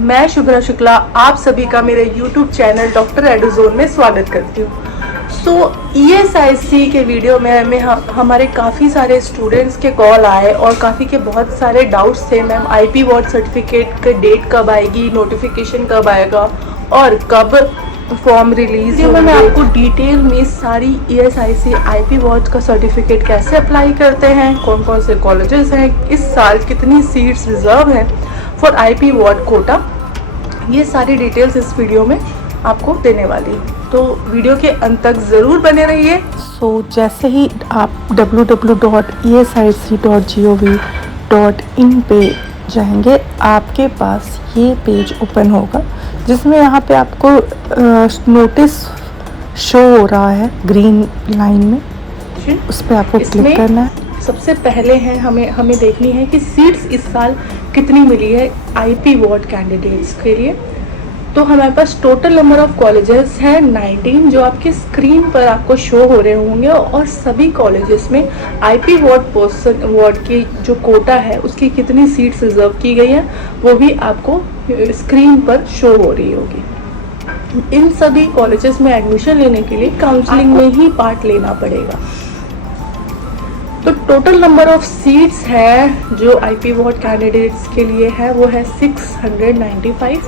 मैं शुभ्रा शुक्ला आप सभी का मेरे YouTube चैनल डॉक्टर एडुजोन में स्वागत करती हूँ। सो ESIC के वीडियो में हमारे काफ़ी सारे स्टूडेंट्स के कॉल आए और काफ़ी के बहुत सारे डाउट्स थे। मैम IP वॉट सर्टिफिकेट का डेट कब आएगी, नोटिफिकेशन कब आएगा और कब फॉर्म रिलीज होगा। मैं आपको डिटेल में सारी ESIC IP वॉट का सर्टिफिकेट कैसे अप्लाई करते हैं, कौन कौन से कॉलेजेस हैं, इस साल कितनी सीट्स रिजर्व हैं फॉर IP वॉट कोटा, ये सारी डिटेल्स इस वीडियो में आपको देने वाली हूँ। तो वीडियो के अंत तक ज़रूर बने रहिए। जैसे ही आप www.esic.gov.in पे जाएंगे, आपके पास ये पेज ओपन होगा जिसमें यहाँ पे आपको नोटिस शो हो रहा है ग्रीन लाइन में, उस पर आपको क्लिक करना है। सबसे पहले है हमें देखनी है कि सीट्स इस साल कितनी मिली है IP वॉट कैंडिडेट्स के लिए। तो हमारे पास टोटल नंबर ऑफ कॉलेजेस हैं 19 जो आपके स्क्रीन पर आपको शो हो रहे होंगे, और सभी कॉलेजेस में IP वॉट की जो कोटा है उसकी कितनी सीट्स रिजर्व की गई हैं वो भी आपको स्क्रीन पर शो हो रही होगी। इन सभी कॉलेजेस में एडमिशन लेने के लिए काउंसलिंग में ही पार्ट लेना पड़ेगा। तो टोटल नंबर ऑफ सीट्स है जो IP वॉट कैंडिडेट्स के लिए है वो है 695,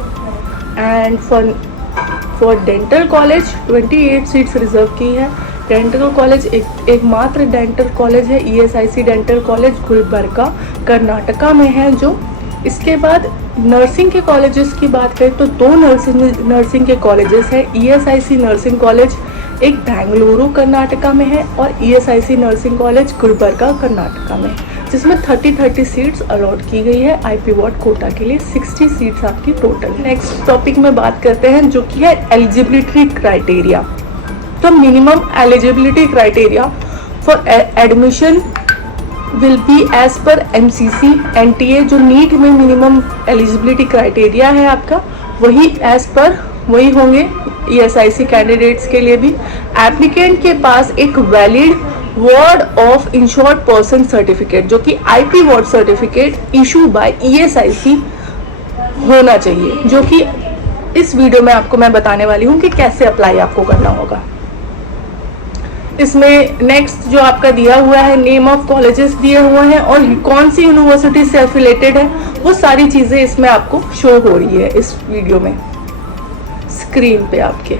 and for dental college 28 seats reserve की है। डेंटल कॉलेज एकमात्र डेंटल कॉलेज है ESIC dental college Gulbarga Karnataka में है जो। इसके बाद नर्सिंग के कॉलेजेस की बात करें तो दो नर्सिंग के कॉलेजेस हैं। ESIC नर्सिंग कॉलेज एक बेंगलुरु कर्नाटका में है और ESIC nursing college Gulbarga Karnataka में, जिसमें 30 सीट्स अलॉट की गई है IP वॉट कोटा के लिए। 60 सीट्स आपकी टोटल। नेक्स्ट टॉपिक में बात करते हैं जो कि है एलिजिबिलिटी क्राइटेरिया। तो minimum eligibility criteria for admission will be as per MCC NTA, जो नीट में मिनिमम एलिजिबिलिटी क्राइटेरिया है आपका वही होंगे ESIC कैंडिडेट्स के लिए भी। एप्लीकेंट के पास एक valid ward of insured person certificate जो कि IP what certificate issue bye ESIC होना चाहिए, जो कि इस वीडियो में आपको मैं बताने वाली हूँ कि कैसे अप्लाई आपको करना होगा। इसमें नेक्स्ट जो आपका दिया हुआ है नेम ऑफ कॉलेजेस दिए हुए हैं और कौन सी यूनिवर्सिटी से एफिलेटेड है, वो सारी चीज़ें इसमें आपको शो हो रही है इस वीडियो में स्क्रीन पे आपके।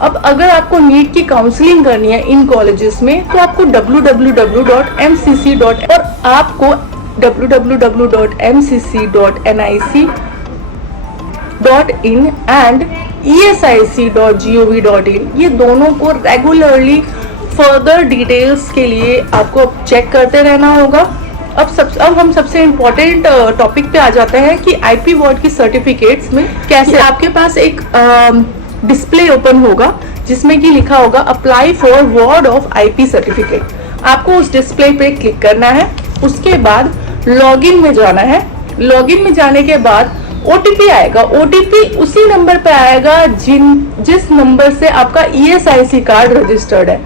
अब अगर आपको नीट की काउंसलिंग करनी है इन कॉलेजेस में तो आपको www.mcc. और आपको www.mcc.nic.in एंड esic.gov.in, ये दोनों को रेगुलरली फर्दर डिटेल्स के लिए आपको चेक करते रहना होगा। अब हम सबसे इम्पोर्टेंट टॉपिक पे आ जाते हैं कि IP वॉट की सर्टिफिकेट्स में कैसे। आपके पास एक डिस्प्ले ओपन होगा जिसमें कि लिखा होगा apply for ward of IP certificate. आपको उस डिस्प्ले पे क्लिक करना है। उसके बाद लॉगिन में जाना है। लॉगिन में जाने के बाद OTP आएगा। OTP उसी नंबर पे आएगा जिस नंबर से आपका ESIC कार्ड रजिस्टर्ड है,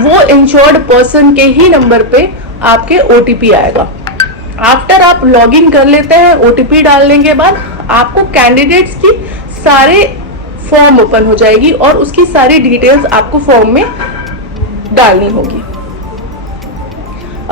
वो इंश्योर्ड पर्सन के ही नंबर पे आपके OTP आएगा। आफ्टर आप लॉगिन कर लेते हैं, OTP डालने के बाद आपको कैंडिडेट्स की सारे फॉर्म ओपन हो जाएगी और उसकी सारी डिटेल्स आपको फॉर्म में डालनी होगी।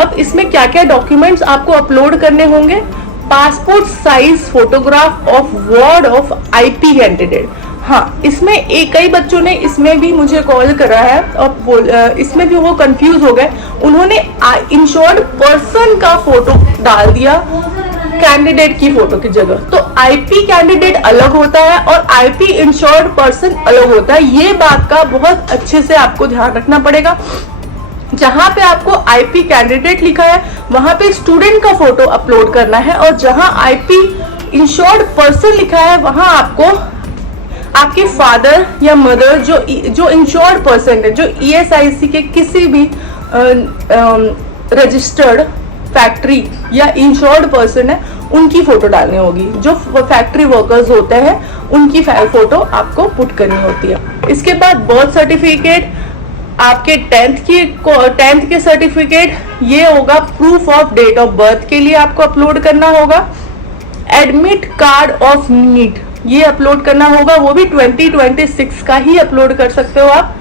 अब इसमें क्या क्या डॉक्यूमेंट्स आपको अपलोड करने होंगे। Passport size photograph of ward of IP candidate. हाँ, इसमें कई बच्चों ने इसमें भी मुझे कॉल करा है और इसमें भी वो कंफ्यूज हो गए। उन्होंने इंश्योर्ड पर्सन का फोटो डाल दिया कैंडिडेट की फोटो की जगह। तो IP कैंडिडेट अलग होता है और IP इंश्योर्ड पर्सन अलग होता है। ये बात का बहुत अच्छे से आपको ध्यान रखना पड़ेगा। जहां पे आपको IP कैंडिडेट लिखा है वहां पे स्टूडेंट का फोटो अपलोड करना है, और जहां IP इंश्योर्ड पर्सन लिखा है वहां आपको आपके फादर या मदर जो इंश्योर्ड पर्सन है, जो ESIC के किसी भी रजिस्टर्ड फैक्ट्री या इंश्योर्ड पर्सन है, उनकी फोटो डालनी होगी। जो फैक्ट्री वर्कर्स होते हैं उनकी फोटो आपको पुट करनी होती है। इसके बाद बर्थ सर्टिफिकेट, आपके 10th के सर्टिफिकेट, ये होगा proof of date of birth के लिए आपको अपलोड करना होगा। एडमिट कार्ड ऑफ नीट ये अपलोड करना होगा, वो भी 2026 का ही अपलोड कर सकते हो आप।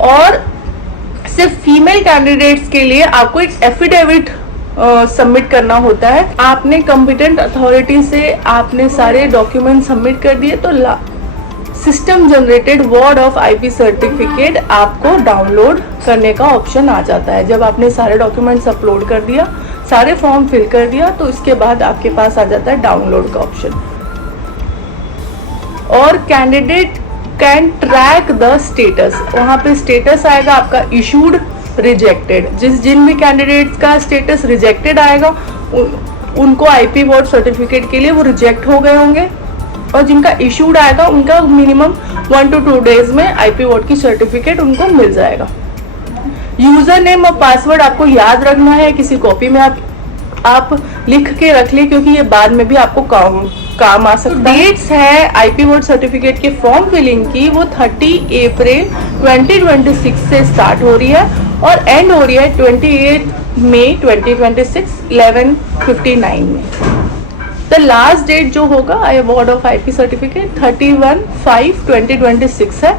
और सिर्फ फीमेल कैंडिडेट्स के लिए आपको एक एफिडेविट सबमिट करना होता है। आपने कॉम्पिटेंट अथॉरिटी से आपने सारे डॉक्यूमेंट सबमिट कर दिए तो system generated word of IP certificate आपको डाउनलोड करने का ऑप्शन आ जाता है। जब आपने सारे डॉक्यूमेंट्स अपलोड कर दिया, सारे फॉर्म फिल कर दिया, तो इसके बाद आपके पास आ जाता है डाउनलोड का ऑप्शन। और candidate can track the status, वहाँ पे स्टेटस आएगा आपका इशूड, रिजेक्टेड। जिन भी कैंडिडेट्स का स्टेटस रिजेक्टेड आएगा उनको आईपी बोर्ड सर्टिफिकेट के लिए वो रिजेक्ट हो गए होंगे, और जिनका इशूड आएगा उनका मिनिमम 1 to 2 डेज में आईपी बोर्ड की सर्टिफिकेट उनको मिल जाएगा। यूजर नेम और पासवर्ड आपको याद रखना है, किसी कॉपी में आप लिख के रख ले, क्योंकि ये बाद में भी आपको काम आ सकता है। डेट्स है आईपी बोर्ड सर्टिफिकेट के फॉर्म फिलिंग की, वो 30 अप्रैल 2026 से स्टार्ट हो रही है और एंड हो रही है 28 मई 2026 11:59 में। द लास्ट डेट जो होगा अवार्ड ऑफ आईपी सर्टिफिकेट 31/5/2026 है।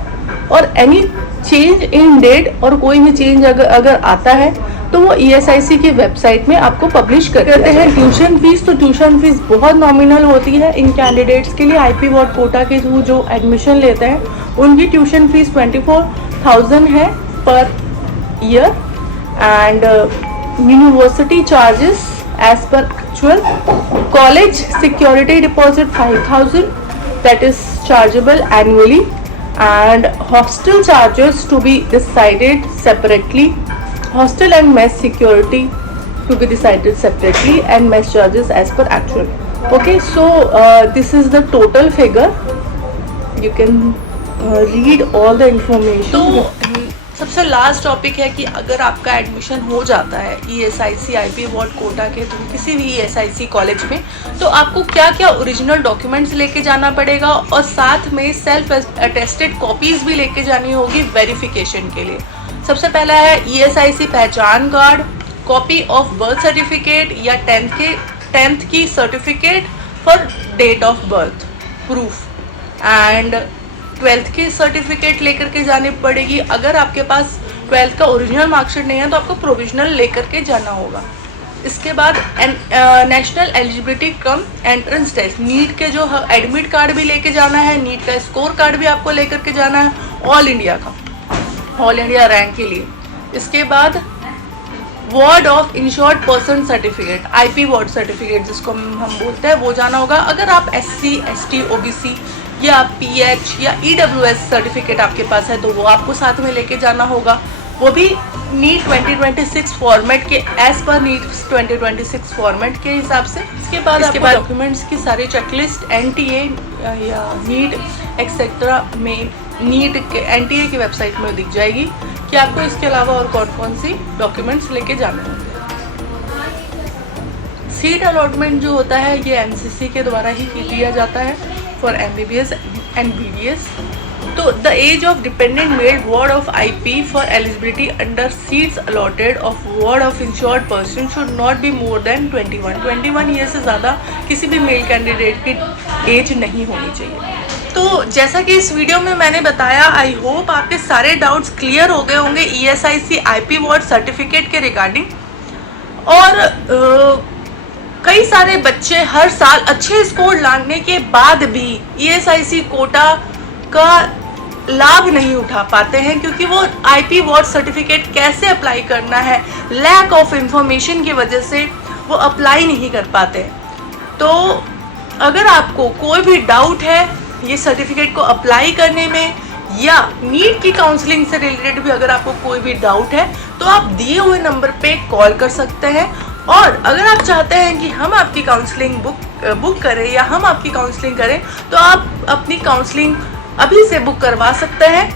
और एनी चेंज इन डेट और कोई भी चेंज अगर आता है तो वो ESIC की वेबसाइट में आपको पब्लिश करते हैं। ट्यूशन फीस, तो ट्यूशन फीस बहुत नॉमिनल होती है इन कैंडिडेट्स के लिए। आईपी बोर्ड कोटा के जो एडमिशन लेते हैं उनकी ट्यूशन फीस 24,000 है per year. And university charges as per actual. College security deposit 5,000 that is chargeable annually, and hostel charges to be decided separately. Hostel and mess security to be decided separately, and mess charges as per actual. Okay, so this is the total figure. You can read all the information. तो सबसे last topic है कि अगर आपका admission हो जाता है ESIC IP board Kota के थ्रू किसी भी ESIC कॉलेज में, तो आपको क्या क्या ओरिजिनल डॉक्यूमेंट्स लेके जाना पड़ेगा, और साथ में सेल्फ अटेस्टेड कॉपीज भी लेके जानी होगी वेरिफिकेशन के लिए। सबसे पहला है ESIC पहचान card, copy of birth certificate या 10th की certificate for date of birth proof, and 12th की सर्टिफिकेट लेकर के जानी पड़ेगी। अगर आपके पास 12th का ओरिजिनल मार्कशीट नहीं है तो आपको प्रोविजनल लेकर के जाना होगा। इसके बाद national eligibility cum entrance test, NEET के जो एडमिट कार्ड भी लेके जाना है, नीट का स्कोर कार्ड भी आपको लेकर के जाना है, ऑल इंडिया का, ऑल इंडिया रैंक के लिए। इसके बाद ward of insured person certificate, IP ward certificate जिसको हम बोलते हैं, वो जाना होगा। अगर आप SC ST OBC या PH या EWS सर्टिफिकेट आपके पास है तो वो आपको साथ में लेके जाना होगा, वो भी नीट 2026 फॉर्मेट के एज पर नीट 2026 फॉर्मेट के हिसाब से। इसके बाद डॉक्यूमेंट्स की सारी चेकलिस्ट NTA या नीट एक्सेट्रा में नीट के NTA की वेबसाइट में दिख जाएगी कि आपको इसके अलावा और कौन कौन सी डॉक्यूमेंट्स लेके जाने होंगे। सीट अलॉटमेंट जो होता है ये MCC के द्वारा ही किया जाता है फॉर MBBS एंड BDS। तो the age of dependent made ward of IP for eligibility under seats allotted of ward of insured person should not be more than 21 year से ज़्यादा किसी भी मेल कैंडिडेट की एज नहीं होनी चाहिए। तो जैसा कि इस वीडियो में मैंने बताया, आई होप आपके सारे डाउट्स क्लियर हो गए होंगे ESIC IP वार्ड सर्टिफिकेट के रिगार्डिंग। और कई सारे बच्चे हर साल अच्छे स्कोर लाने के बाद भी ESIC कोटा का लाभ नहीं उठा पाते हैं, क्योंकि वो IP वार्ड सर्टिफिकेट कैसे अप्लाई करना है, लैक ऑफ इंफॉर्मेशन की वजह से वो अप्लाई नहीं कर पाते। तो अगर आपको कोई भी डाउट है ये सर्टिफिकेट को अप्लाई करने में, या नीट की काउंसलिंग से रिलेटेड भी अगर आपको कोई भी डाउट है, तो आप दिए हुए नंबर पे कॉल कर सकते हैं। और अगर आप चाहते हैं कि हम आपकी काउंसलिंग बुक करें या हम आपकी काउंसलिंग करें, तो आप अपनी काउंसलिंग अभी से बुक करवा सकते हैं।